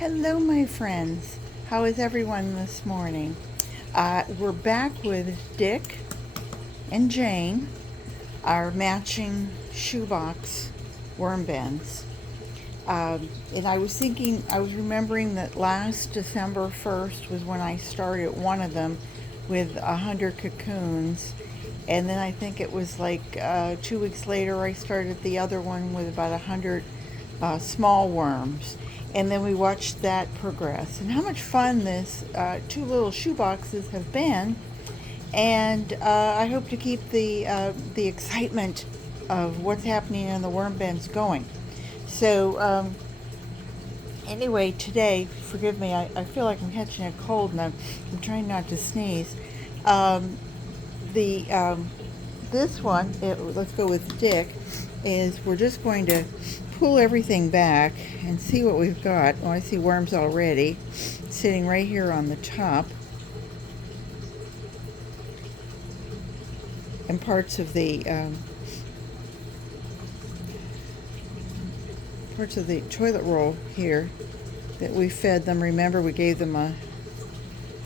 Hello, my friends. How is everyone this morning? We're back with Dick and Jane, our matching shoebox worm bins. And I was remembering that last December 1st was when I started one of them with 100 cocoons. And then I think it was like 2 weeks later I started the other one with about 100 small worms. And then we watched that progress. And how much fun this two little shoe boxes have been. And I hope to keep the excitement of what's happening in the worm bins going. So anyway, today, forgive me, I feel like I'm catching a cold and I'm trying not to sneeze. This one, let's go with Dick, is we're just going to pull everything back and see what we've got. Oh, I see worms already sitting right here on the top. And parts of the toilet roll here that we fed them. Remember, we gave them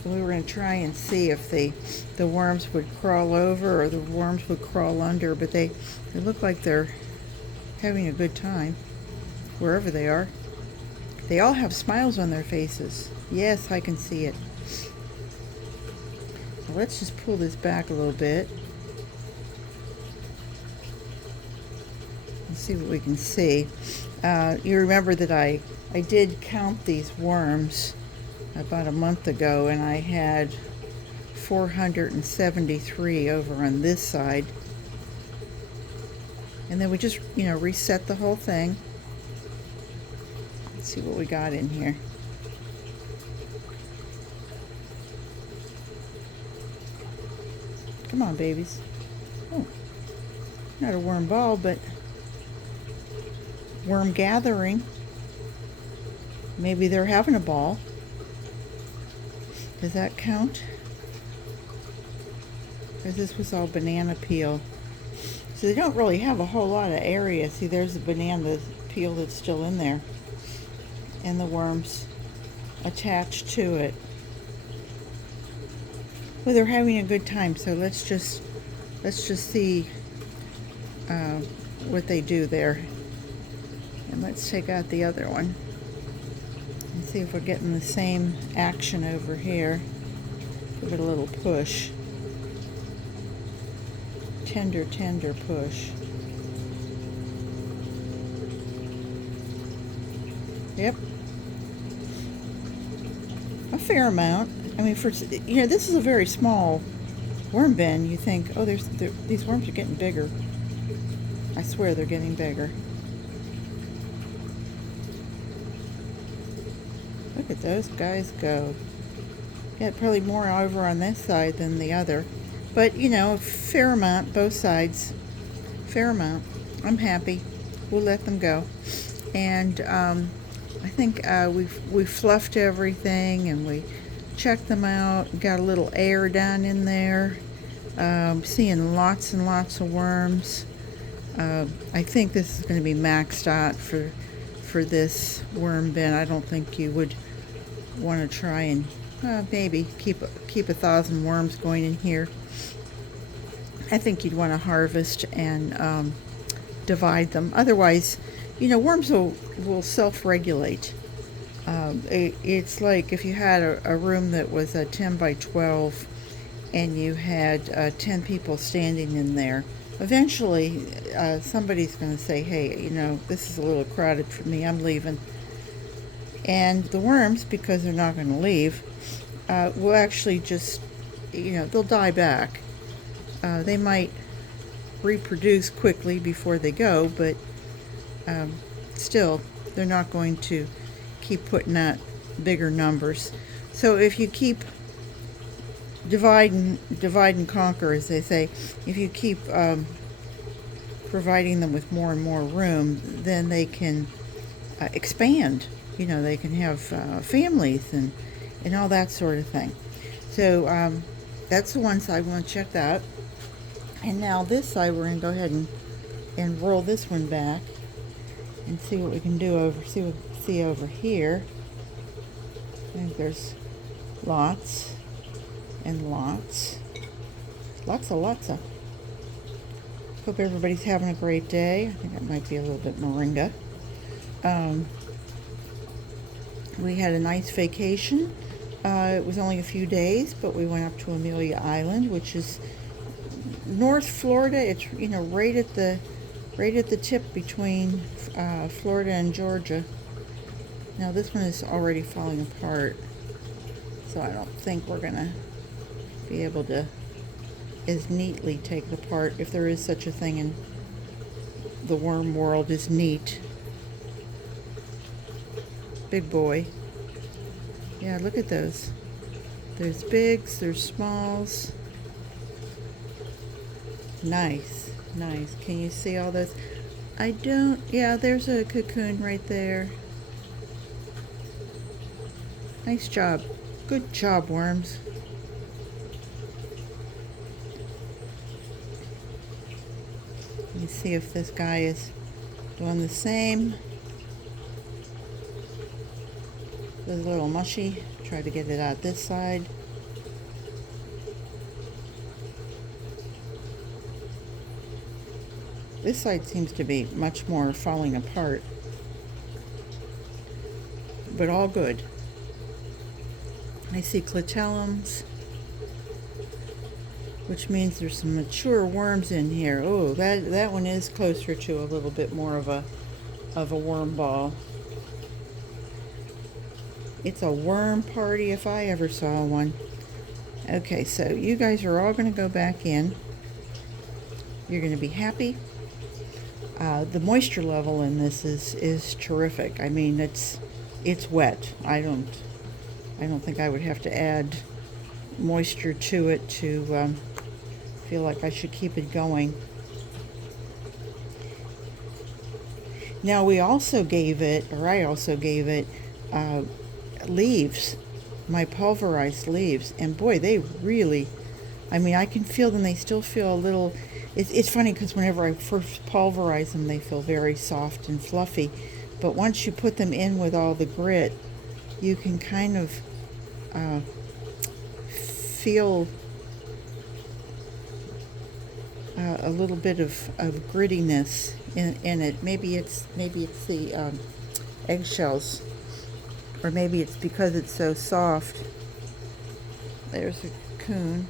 we were going to try and see if the worms would crawl over or the worms would crawl under, but they look like they're having a good time wherever they are. They all have smiles on their faces. Yes, I can see it. So let's just pull this back a little bit and see what we can see. You remember that I did count these worms about a month ago, and I had 473 over on this side. And then we just, reset the whole thing. Let's see what we got in here. Come on, babies. Oh, not a worm ball, but worm gathering. Maybe they're having a ball. Does that count? Because this was all banana peel. So they don't really have a whole lot of area. See, there's the banana peel that's still in there. And the worms attached to it. Well, they're having a good time, so let's just see what they do there. And let's take out the other one and see if we're getting the same action over here. Give it a little push. Tender push. Yep. A fair amount. I mean, this is a very small worm bin. You think, oh, these worms are getting bigger. I swear they're getting bigger. Look at those guys go. Got probably more over on this side than the other. But, a fair amount, both sides. Fair amount. I'm happy. We'll let them go. And I think we fluffed everything and we checked them out. Got a little air down in there. Seeing lots and lots of worms. I think this is going to be maxed out for this worm bin. I don't think you would want to try and maybe keep 1,000 worms going in here. I think you'd want to harvest and divide them. Otherwise, worms will self-regulate. It's like if you had a room that was a 10 by 12 and you had 10 people standing in there. Eventually, somebody's going to say, hey, this is a little crowded for me. I'm leaving. And the worms, because they're not going to leave, will actually just, they'll die back. They might reproduce quickly before they go, but still, they're not going to keep putting out bigger numbers. So if you keep divide and conquer, as they say, if you keep providing them with more and more room, then they can expand. They can have families and all that sort of thing. So that's the one side. We want to check that. And now this side, we're going to go ahead and roll this one back and see what we can do see over here. And there's lots and lots. Lots of. Hope everybody's having a great day. I think that might be a little bit moringa. We had a nice vacation. It was only a few days, but we went up to Amelia Island, which is North Florida. It's right at the tip between Florida and Georgia. Now this one is already falling apart, so I don't think we're gonna be able to as neatly take it apart, if there is such a thing in the worm world, is neat. Big boy. Yeah, look at those. There's bigs, there's smalls. Nice. Can you see all those? Yeah, there's a cocoon right there. Nice job. Good job, worms. Let me see if this guy is doing the same. It was a little mushy. Try to get it out this side. This side seems to be much more falling apart, but all good. I see clitellums, which means there's some mature worms in here. Oh, that one is closer to a little bit more of a worm ball. It's a worm party if I ever saw one. Okay, so you guys are all going to go back in. You're going to be happy. The moisture level in this is terrific. I mean, it's wet. I don't think I would have to add moisture to it to feel like I should keep it going. Now I also gave it leaves, my pulverized leaves, and boy, they really, I mean, I can feel them. They still feel a little, it's funny because whenever I first pulverize them, they feel very soft and fluffy, but once you put them in with all the grit, you can kind of feel a little bit of grittiness in it. Maybe it's the eggshells, or maybe it's because it's so soft. There's a cocoon.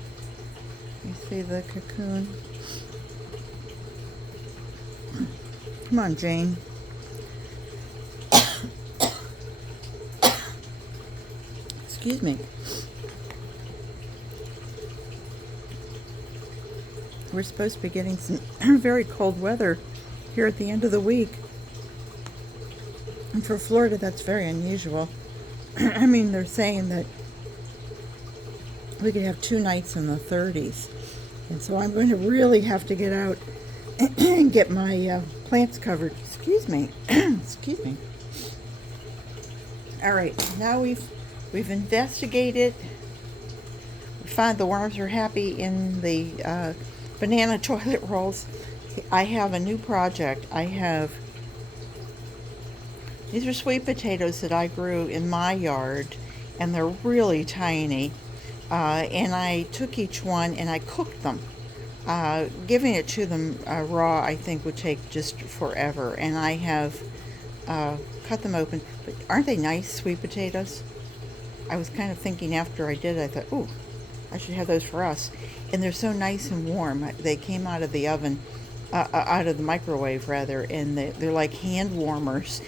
You see the cocoon? Come on, Jane. Excuse me. We're supposed to be getting some very cold weather here at the end of the week. And for Florida, that's very unusual. I mean, they're saying that we could have 2 nights in the 30s. And so I'm going to really have to get out and get my plants covered. Excuse me. Excuse me. All right, now we've investigated. We find the worms are happy in the banana toilet rolls. I have a new project. These are sweet potatoes that I grew in my yard, and they're really tiny. And I took each one and I cooked them. Giving it to them raw, I think, would take just forever. And I have cut them open. But aren't they nice, sweet potatoes? I was kind of thinking after I did it, I thought, ooh, I should have those for us. And they're so nice and warm. They came out of the oven, out of the microwave rather, and they're like hand warmers.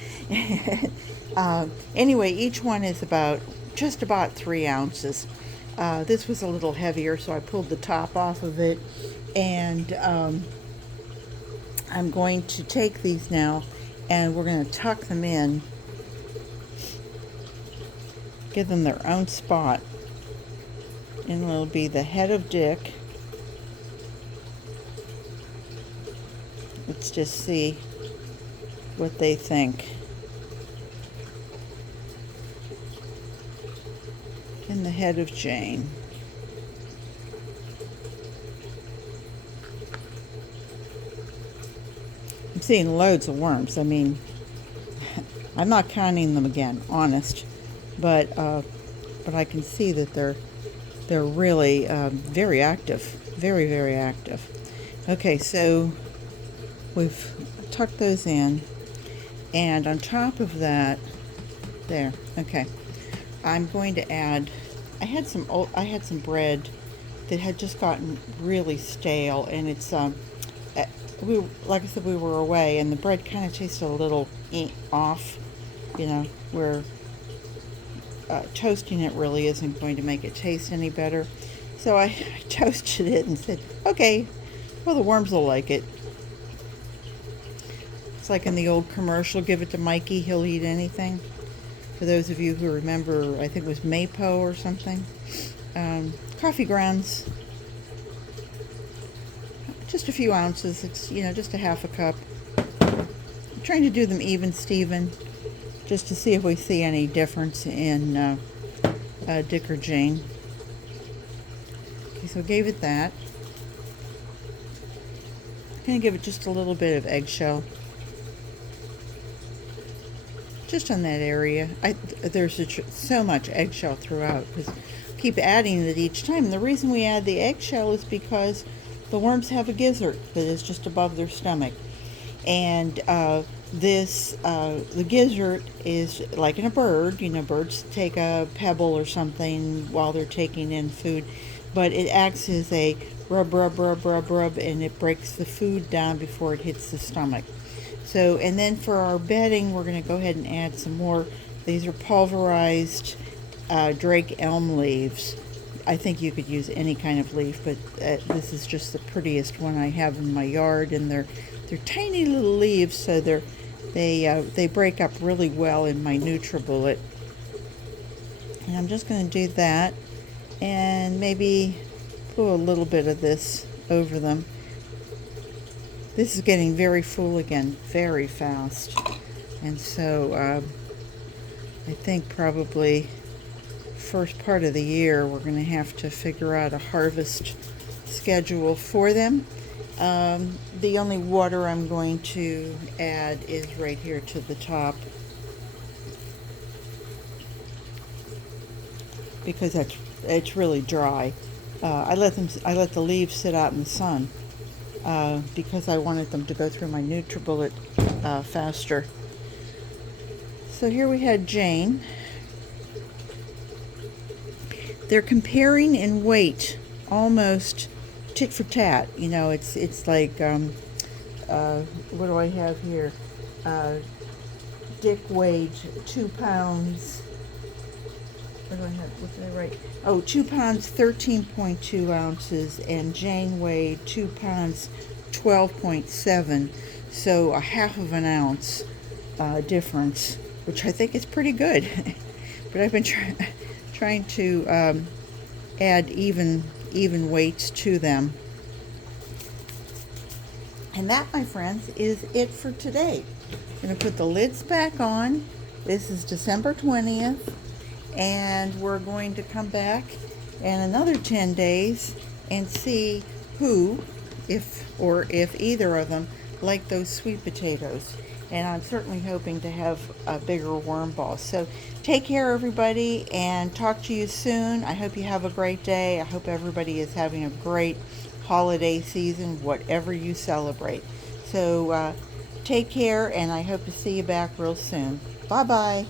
Anyway, each one is just about 3 ounces. This was a little heavier, so I pulled the top off of it, and I'm going to take these now, and we're going to tuck them in, give them their own spot, and it'll be the head of Dick. Let's just see what they think. And the head of Jane. I'm seeing loads of worms. I mean, I'm not counting them again, honest. But but I can see that they're really very active, very, very active. Okay, so we've tucked those in, and on top of that, there, okay, I'm going to add, I had some bread that had just gotten really stale, and it's like I said, we were away, and the bread kind of tasted a little off, where toasting it really isn't going to make it taste any better. So I toasted it and said, okay, well, the worms will like it. It's like in the old commercial, give it to Mikey, he'll eat anything. For those of you who remember, I think it was Mapo or something. Coffee grounds, just a few ounces. It's, just a half a cup. I'm trying to do them even, Steven, just to see if we see any difference in Dick or Jane. Okay, so I gave it that. I'm going to give it just a little bit of eggshell. Just on that area. There's so much eggshell throughout, because keep adding it each time. The reason we add the eggshell is because the worms have a gizzard that is just above their stomach, and the gizzard is like in a bird. Birds take a pebble or something while they're taking in food, but it acts as a rub, and it breaks the food down before it hits the stomach. So, and then for our bedding, we're going to go ahead and add some more. These are pulverized Drake elm leaves. I think you could use any kind of leaf, but this is just the prettiest one I have in my yard, and they're tiny little leaves, so they break up really well in my NutriBullet. And I'm just going to do that, and maybe put a little bit of this over them. This is getting very full again, very fast, and so I think probably first part of the year we're going to have to figure out a harvest schedule for them. The only water I'm going to add is right here to the top, because it's really dry. I let the leaves sit out in the sun because I wanted them to go through my NutriBullet faster. So here we had Jane. They're comparing in weight, almost tit for tat. It's like, what do I have here? Dick weighed 2 pounds. What do I have? What did I write? Oh, 2 pounds, 13.2 ounces, and Jane weighed 2 pounds, 12.7. So a half of an ounce difference, which I think is pretty good. But I've been trying to add even weights to them. And that, my friends, is it for today. I'm going to put the lids back on. This is December 20th. And we're going to come back in another 10 days and see who, if either of them, like those sweet potatoes. And I'm certainly hoping to have a bigger worm ball. So take care, everybody, and talk to you soon. I hope you have a great day. I hope everybody is having a great holiday season, whatever you celebrate. So take care, and I hope to see you back real soon. Bye-bye.